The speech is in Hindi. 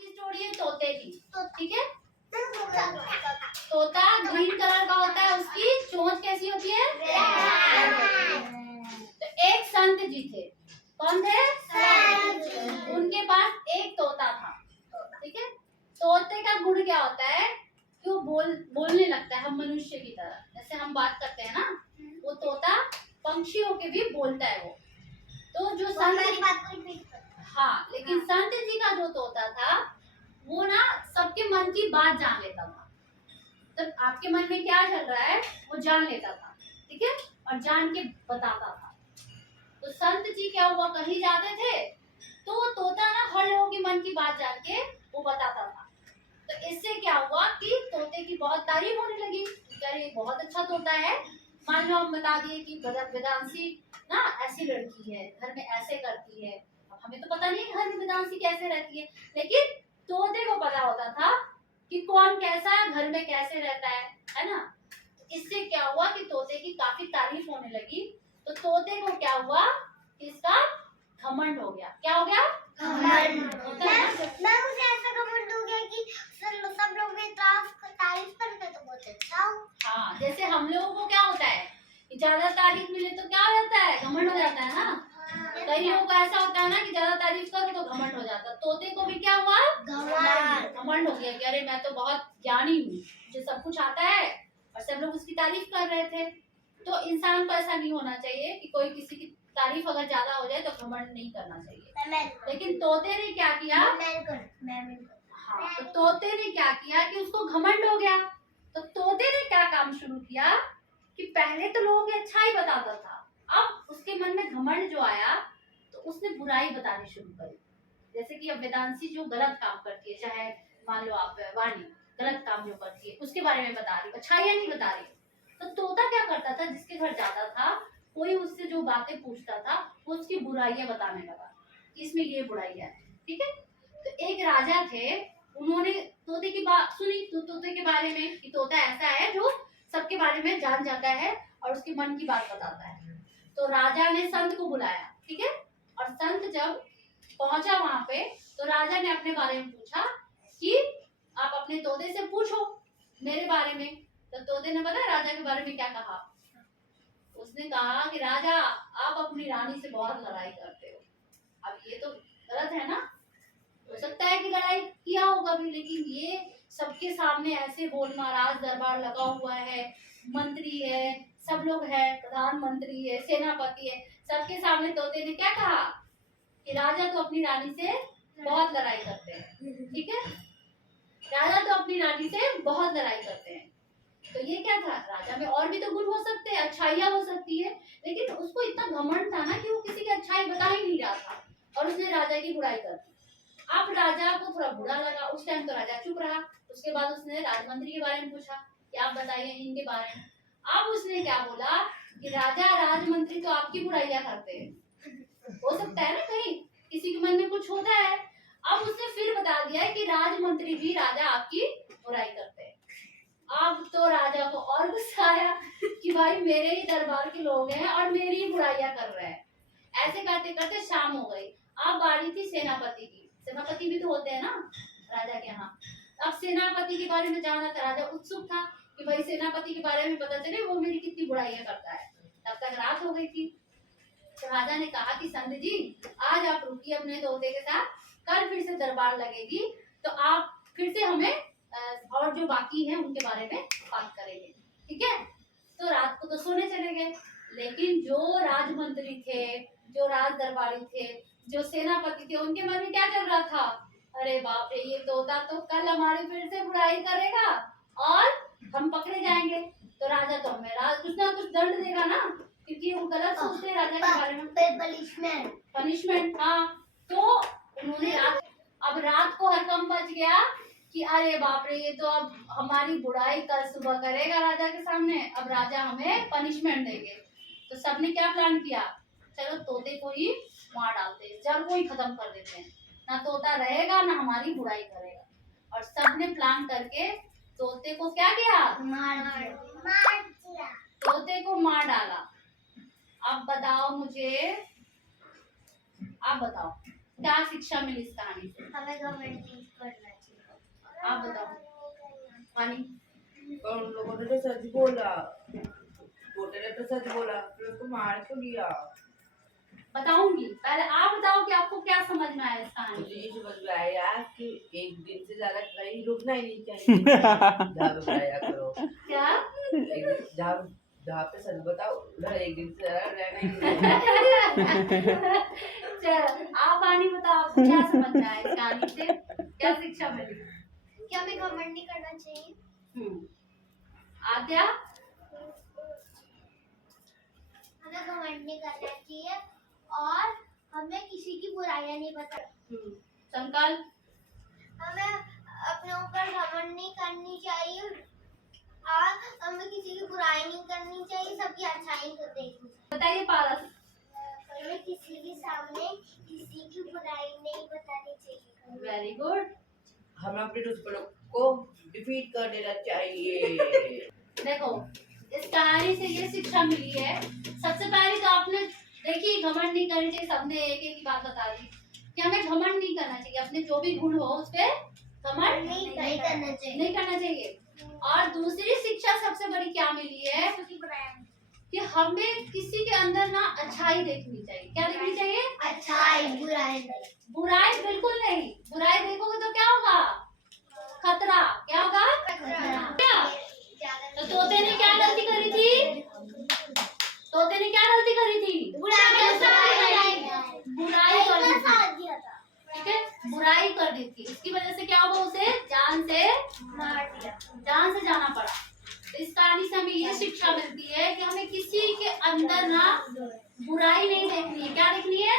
की स्टोरी है तोते की। ठीक है, तोता ग्रीन कलर का होता है, उसकी चोंच कैसी होती है? तो एक संत जी थे। कौन थे? उनके पास एक तोता था। ठीक है, तोते का गुण क्या होता है कि वो बोलने लगता है हम मनुष्य की तरह, जैसे हम बात करते हैं ना, वो तोता पंछियों के भी बोलता है वो। तो जो संत, हाँ, लेकिन संत जी का जो तोता था वो ना सबके मन की बात जान लेता था। तो आपके मन में क्या चल रहा है वो जान लेता था। ठीक है, और जान के बताता था। तो संत जी क्या हुआ, कहीं जाते थे तो वो तोता ना हर लोगों के मन की बात जान के वो बताता था। तो इससे क्या हुआ कि तोते की बहुत तारीफ होने लगी, अरे बहुत अच्छा तोता है। मान लो हम बता दिए कि वेदांशी ना ऐसी लड़की है, घर में ऐसे करती है। अब हमें तो पता नहीं घर में वेदांशी कैसे रहती है, लेकिन तोते को पता होता था कि कौन कैसा है, घर में कैसे रहता है ना। इससे क्या हुआ कि तोते की काफी तारीफ होने लगी। तो तोते को क्या हुआ कि इसका घमंड हो गया। क्या हो गया? घमंड होता है ना। मैं मुझे ऐसा घमंड हो गया कि सब लोग मेरी तारीफ करते तो बहुत अच्छा हो। हाँ, जैसे हम लोगों को क्या होता है कि ज्यादा तारीफ मिले तो क्या हो जाता है, घमंड हो जाता है ना। कई लोगों को ऐसा होता है ना कि ज्यादा तारीफ करो तो घमंड हो जाता है। तोते को भी क्या हुआ? घमंड हो गया कि अरे मैं तो बहुत ज्ञानी हूँ, मुझे सब कुछ आता है, और सब लोग उसकी तारीफ कर रहे थे। तो इंसान को ऐसा नहीं होना चाहिए कि कोई किसी की तारीफ अगर ज्यादा हो जाए तो घमंड नहीं करना चाहिए। लेकिन तोते ने क्या किया? हाँ, तो तोते ने क्या किया कि उसको घमंड हो गया। तो तोते ने क्या काम शुरू किया कि पहले तो लोगों की अच्छाई बताता था, अब उसके मन में घमंड जो आया तो उसने बुराई बतानी शुरू करी। जैसे कि अब वेदांशी जो गलत काम करती है, चाहे मान लो आप वाणी गलत काम जो करती है उसके बारे में बता रही, अच्छाइयां नहीं बता रही। तो तोता क्या करता था, जिसके घर जाता था कोई उससे जो बातें पूछता था वो उसकी बुराइयां बताने लगा, इसमें ये बुराइयां है। ठीक है, तो एक राजा थे, उन्होंने तोते की बात सुनी, तो तोते के बारे में कि तोता ऐसा है जो सबके बारे में जान जाता है और उसके मन की बात बताता है। तो राजा ने संत को बुलाया। ठीक है, और संत जब पहुंचा वहां पे तो राजा ने अपने बारे में पूछा कि आप अपने तोते से पूछो मेरे बारे में। तो तोते ने पता राजा के बारे में क्या कहा? उसने कहा कि राजा आप अपनी रानी से बहुत लड़ाई करते हो। अब ये तो गलत है ना, हो सकता है कि लड़ाई किया होगा भी, लेकिन ये सबके सामने ऐसे बोलना, राज दरबार लगा हुआ है, मंत्री है, सब लोग है, प्रधानमंत्री है, सेनापति है, सबके सामने तोते ने क्या कहा कि राजा तो अपनी रानी से बहुत लड़ाई करते हैं। ठीक है, राजा तो अपनी रानी से बहुत लड़ाई करते हैं। तो ये क्या था, राजा में और भी तो गुण हो सकते हैं, अच्छाइयां हो सकती है, लेकिन उसको इतना घमंड था ना कि वो किसी की अच्छाई बता ही नहीं रहा था और उसने राजा की बुराई कर दी। अब राजा को थोड़ा बुरा लगा, उस टाइम तो राजा चुप रहा। उसके बाद उसने राजमंत्री के बारे में पूछा कि आप बताइए इनके बारे में। अब उसने क्या बोला कि राजा राजमंत्री तो आपकी बुराइयां करते हैं। हो सकता है ना कहीं किसी के मन में कुछ होता है। अब उसने फिर बता दिया है कि राजमंत्री भी राजा आपकी बुराई करते हैं। अब तो राजा को और गुस्सा आया कि भाई मेरे ही दरबार के लोग हैं और मेरी ही बुराइयां कर रहे हैं। ऐसे करते करते शाम हो गई। अब बारी थी सेनापति की। सेनापति भी तो होते हैं ना राजा के यहाँ। अब सेनापति के बारे में जाना था, राजा उत्सुक था कि भाई सेनापति के बारे में पता चले वो मेरी कितनी बुराइयां करता है। तब तक रात हो गई थी। तो राजा ने कहा कि संत जी आज आप रुकिए अपने तोते के साथ, कल फिर से दरबार लगेगी तो आप फिर से हमें और जो बाकी है उनके बारे में बात करेंगे। ठीक है, तो रात को तो सोने चले गए, लेकिन जो राजमंत्री थे, जो राज दरबारी थे, जो सेनापति थे, उनके मन में क्या चल रहा था, अरे बाप रे ये तोता तो कल हमारी फिर से बुराई करेगा और हम पकड़े जाएंगे। तो राजा तो हमें कुछ ना कुछ दंड देगा ना, क्योंकि वो गलत सोचते हैं राजा के बारे में। पनिशमेंट, हाँ। तो उन्होंने अब रात को हरकम बच गया कि अरे बाप रे ये तो अब हमारी बुराई कल सुबह करेगा राजा के सामने, अब राजा हमें पनिशमेंट देंगे। तो सबने क्या प्लान किया, चलो तोते को ही मार डालते हैं, जड़ को ही खत्म कर देते हैं, ना तोता रहेगा ना हमारी बुराई करेगा। और सबने प्लान करके तोते को क्या किया, मार दिया। तोते को मार डाला। अब बताओ मुझे, आप बताओ क्या शिक्षा मिली इस कहानी से? हमें घमंड नहीं करना चाहिए। आप बताओ पानी। और उन लोगों ने तो सच बोला, छोटे ने तो सच बोला, फिर उसको मार क्यों दिया? बताऊंगी, पहले आप बताओ कि आपको क्या समझ में आया इस कहानी मुझे से? ये समझ में आया यार कि एक दिन से ज्यादा कहीं रुकना ही नहीं चाहिए। जहाँ पे बताया करो, क्या? जहाँ जहाँ पे सच बताओ उधर एक दिन से ज्यादा रहना ही नहीं। चलो आप पानी बताओ, आपको क्या समझ में आया इस कहानी से? क्या शिक्षा मिली? कि हमें घमंड नहीं करना चाहिए। आद्या? हमें घमंड नहीं करना चाहिए और हमें किसी की बुराइयां नहीं बतानी। संकल्प? हमें अपने ऊपर घमंड नहीं करनी चाहिए और हमें किसी की बुराई नहीं करनी चाहिए, सबकी अच्छाई को देखनी चाहिए। बताइए पारस। हमें किसी के सामने किसी की बुराई नहीं बतानी चाहिए। Very good. हमें अपने दुश्मनों को डिफीट कर देना चाहिए। देखो इस कहानी से ये शिक्षा मिली है, सबसे पहले तो आपने देखिए घमंड नहीं करनी चाहिए, सबने एक एक की बात बता दी कि हमें घमंड नहीं करना चाहिए, अपने जो भी गुण हो उस पे घमंड नहीं करना चाहिए। नहीं करना चाहिए। और दूसरी शिक्षा सबसे बड़ी क्या मिली है कि हमें किसी के अंदर ना अच्छाई देखनी चाहिए। क्या देखनी चाहिए? अच्छाई बुराई नहीं। बुराई बिल्कुल नहीं, बुराई देखोगे तो क्या होगा? खतरा। क्या होगा? क्या? तो तोते ने क्या गलती करी थी? तोते ने क्या गलती करी थी? बुराई कर दी थी, ठीक है, बुराई कर दी थी, इसकी वजह से क्या हुआ? उसे जान से मार दिया। जान से जाना पड़ा। तो इस कहानी से हमें ये शिक्षा मिलती है कि हमें किसी के अंदर ना बुराई नहीं देखनी है। क्या देखनी है?